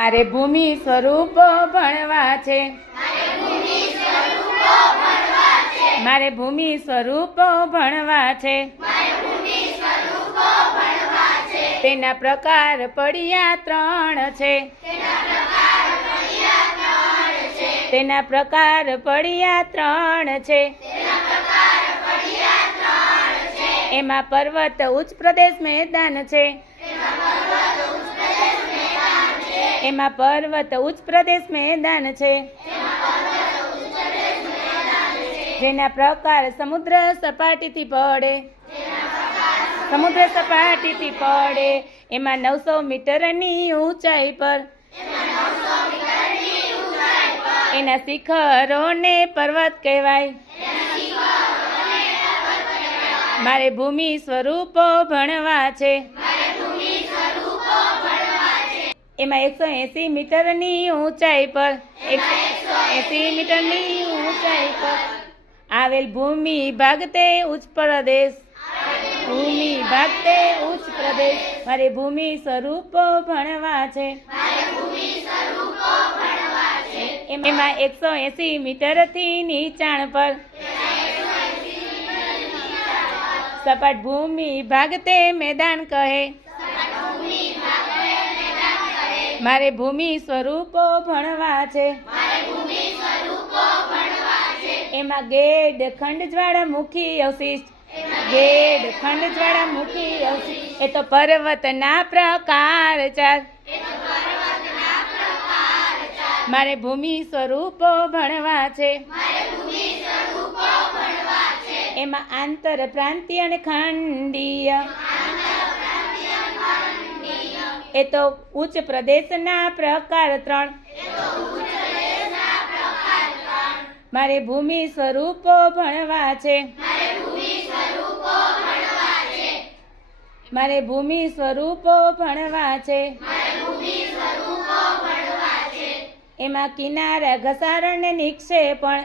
મારે ભૂમિ સ્વરૂપ ભણવા છે, મારે ભૂમિ સ્વરૂપ ભણવા છે, તેના પ્રકાર પડ્યા ત્રણ છે, તેના પ્રકાર પડ્યા ત્રણ છે, એમાં પર્વત ઉચ્ચ પ્રદેશ મેદાન છે, એમાં પર્વત ઉચ્ચ પ્રદેશ મેદાન છે, જેના પ્રકાર સમુદ્ર સપાટીથી પડે, સમુદ્ર સપાટીથી પડે, એમાં 900 મીટરની ઊંચાઈ પર, એના શિખરોને પર્વત કહેવાય. મારે ભૂમિ સ્વરૂપો ભણવા છે, એમાં 180 મીટરની ઊંચાઈ પર, 180 મીટરની ઊંચાઈ પર આવેલ ભૂમિ ભાગતે ઉચ્ચ પ્રદેશ, ભૂમિ ભાગતે ઉચ્ચ પ્રદેશ. મારે ભૂમિ સ્વરૂપો ભણવા છે, એમાં 180 મીટરથી નીચાણ પર સપાટ ભૂમિ ભાગતે મેદાન કહે. મારે ભૂમિ સ્વરૂપો ભણવા છે, એમાં ગેડ ખંડ જ્વાળામુખી અવશિષ્ટ, ગેડ ખંડ જ્વાળામુખી અવશિષ્ટ એ તો પર્વતના પ્રકાર ચાર. મારે ભૂમિ સ્વરૂપો ભણવા છે, એમાં આંતર પ્રાંતીય અને ખંડીય એ તો ઉચ્ચ પ્રદેશના પ્રકાર ત્રણ. મારે ભૂમિ સ્વરૂપો ભણવા છે, મારે ભૂમિ સ્વરૂપો ભણવા છે, એમાં કિનારા ઘસારણ ને નિક્ષેપણ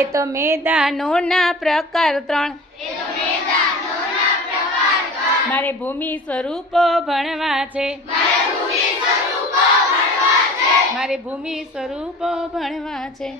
એ તો મેદાનોના પ્રકાર ત્રણ. મારે ભૂમિ સ્વરૂપો ભણવા છે, મારે ભૂમિ સ્વરૂપો ભણવા છે.